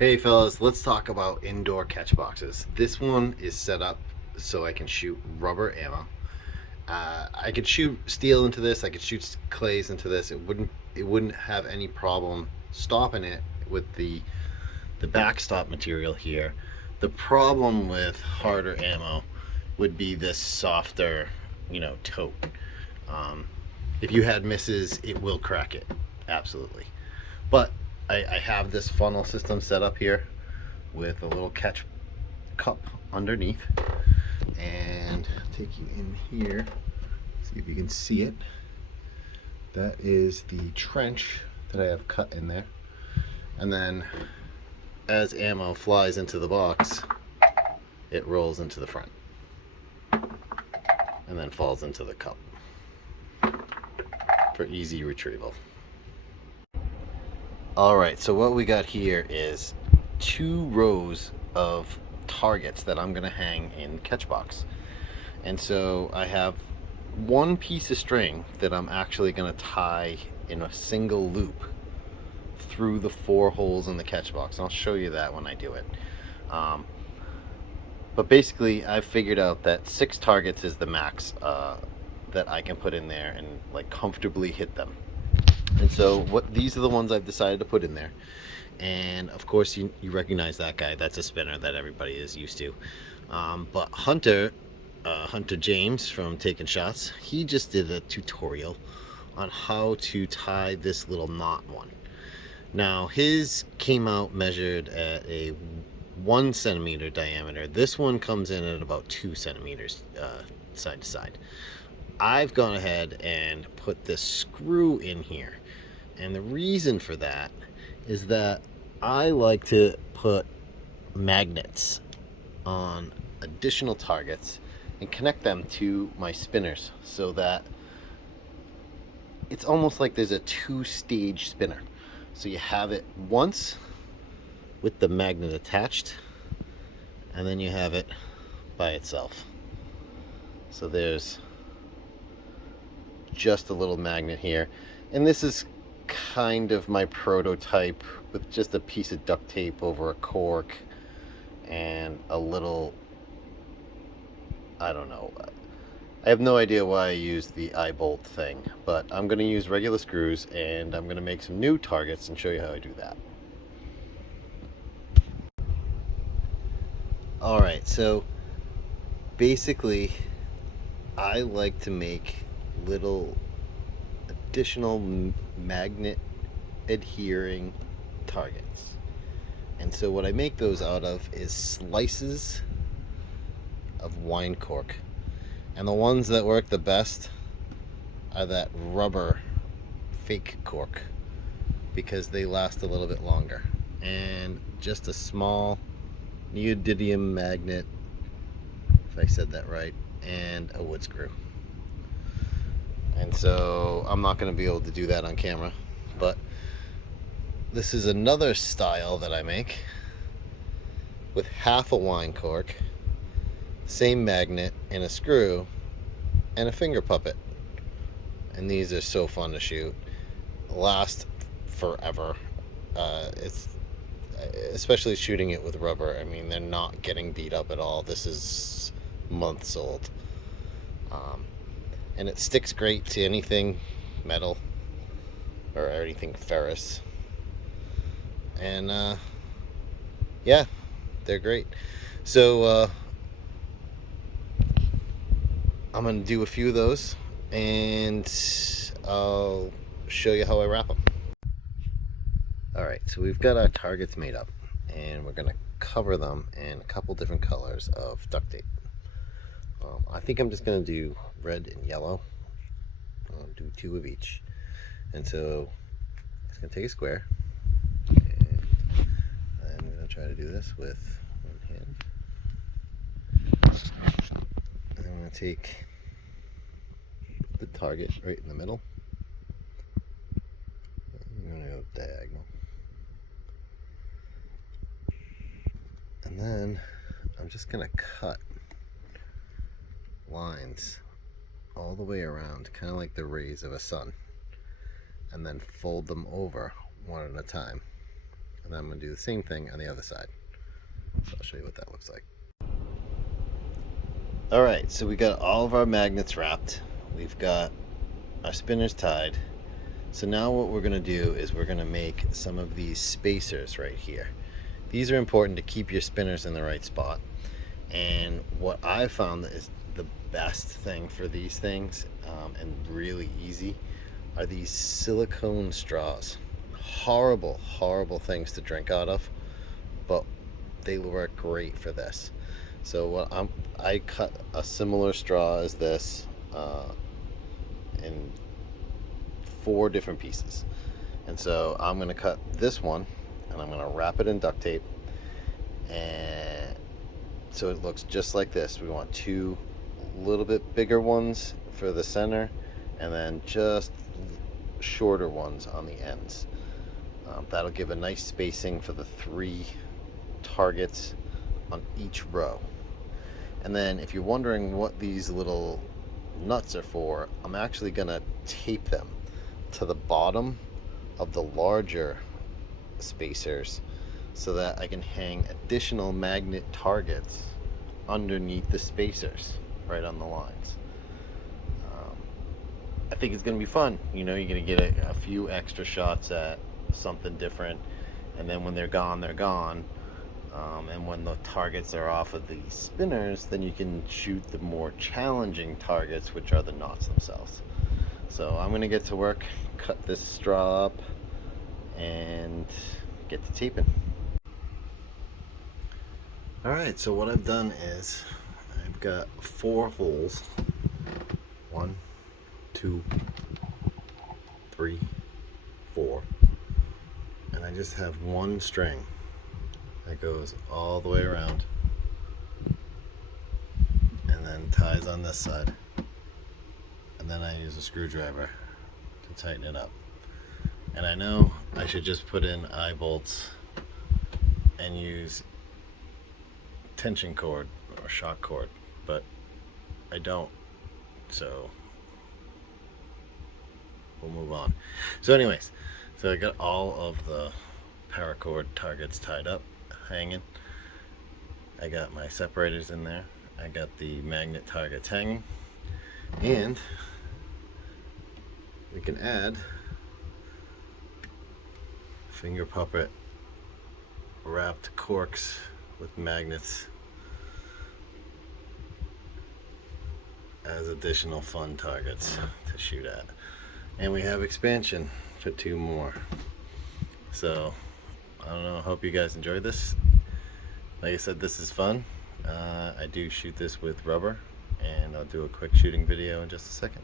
Hey fellas, let's talk about indoor catch boxes. This one is set up so I can shoot rubber ammo. I could shoot steel into this. I could shoot clays into this. It wouldn't have any problem stopping it with the backstop material here. The problem with harder ammo would be this softer, tote. Um, if you had misses, it will crack it, absolutely. But I have this funnel system set up here with a little catch cup underneath, and I'll take you in here, see if you can see it. That is the trench that I have cut in there, and then as ammo flies into the box, it rolls into the front and then falls into the cup for easy retrieval. Alright, so what we got here is 2 rows of targets that I'm going to hang in catchbox. And so I have one piece of string that I'm actually going to tie in a single loop through the 4 holes in the catchbox. And I'll show you that when I do it. But basically, I've figured out that 6 targets is the max that I can put in there and like comfortably hit them. And so these are the ones I've decided to put in there. And of course you recognize that guy. That's a spinner that everybody is used to. But Hunter James from Taking Shots, he just did a tutorial on how to tie this little knot one. Now his came out measured at a 1 centimeter diameter. This one comes in at about 2 centimeters side to side. I've gone ahead and put this screw in here, and the reason for that is that I like to put magnets on additional targets and connect them to my spinners so that it's almost like there's a 2-stage spinner. So you have it once with the magnet attached, and then you have it by itself. So there's just a little magnet here, and this is kind of my prototype with just a piece of duct tape over a cork and a little, I don't know, I have no idea why I used the eye bolt thing, but I'm going to use regular screws, and I'm going to make some new targets and show you how I do that. Alright, so basically I like to make little additional magnet adhering targets. And so what I make those out of is slices of wine cork. And the ones that work the best are that rubber fake cork, because they last a little bit longer. And just a small neodymium magnet, if I said that right, and a wood screw. And so I'm not going to be able to do that on camera, but this is another style that I make with half a wine cork, same magnet, and a screw, and a finger puppet. And these are so fun to shoot, last forever. It's especially shooting it with rubber. I mean, they're not getting beat up at all. This is months old. And it sticks great to anything metal or anything ferrous. And yeah, they're great. So I'm gonna do a few of those, and I'll show you how I wrap them. Alright, so we've got our targets made up, and we're gonna cover them in a couple different colors of duct tape. I think I'm just going to do red and yellow. I'll do 2 of each. And so I'm just going to take a square, and I'm going to try to do this with one hand. And I'm going to take the target right in the middle. I'm going to go diagonal. And then I'm just going to cut lines all the way around, kind of like the rays of a sun, and then fold them over one at a time. and I'm going to do the same thing on the other side. So I'll show you what that looks like. Alright, so we got all of our magnets wrapped. We've got our spinners tied. So now what we're going to do is we're going to make some of these spacers right here. These are important to keep your spinners in the right spot. And what I found is the best thing for these things, and really easy, are these silicone straws. Horrible, horrible things to drink out of, but they work great for this. So I cut a similar straw as this in 4 different pieces. And so I'm going to cut this one and I'm going to wrap it in duct tape, and so it looks just like this. We want 2 little bit bigger ones for the center and then just shorter ones on the ends. That'll give a nice spacing for the 3 targets on each row. And then if you're wondering what these little nuts are for, I'm actually gonna tape them to the bottom of the larger spacers so that I can hang additional magnet targets underneath the spacers right on the lines. I think it's gonna be fun. You know, you're gonna get a few extra shots at something different, and then when they're gone, they're gone. And when the targets are off of the spinners, then you can shoot the more challenging targets, which are the knots themselves. So I'm going to get to work, cut this straw up, and get to taping. Alright, so what I've done is I've got 4 holes. 1, 2, 3, 4. And I just have 1 string that goes all the way around and then ties on this side, and then I use a screwdriver to tighten it up. And I know I should just put in eye bolts and use tension cord or shock cord, but I don't, so we'll move on. So anyways, so I got all of the paracord targets tied up, hanging. I got my separators in there. I got the magnet targets hanging, and we can add finger puppet wrapped corks with magnets as additional fun targets to shoot at. And we have expansion for 2 more. So I don't know, I hope you guys enjoyed this. Like I said, this is fun. I do shoot this with rubber, and I'll do a quick shooting video in just a second.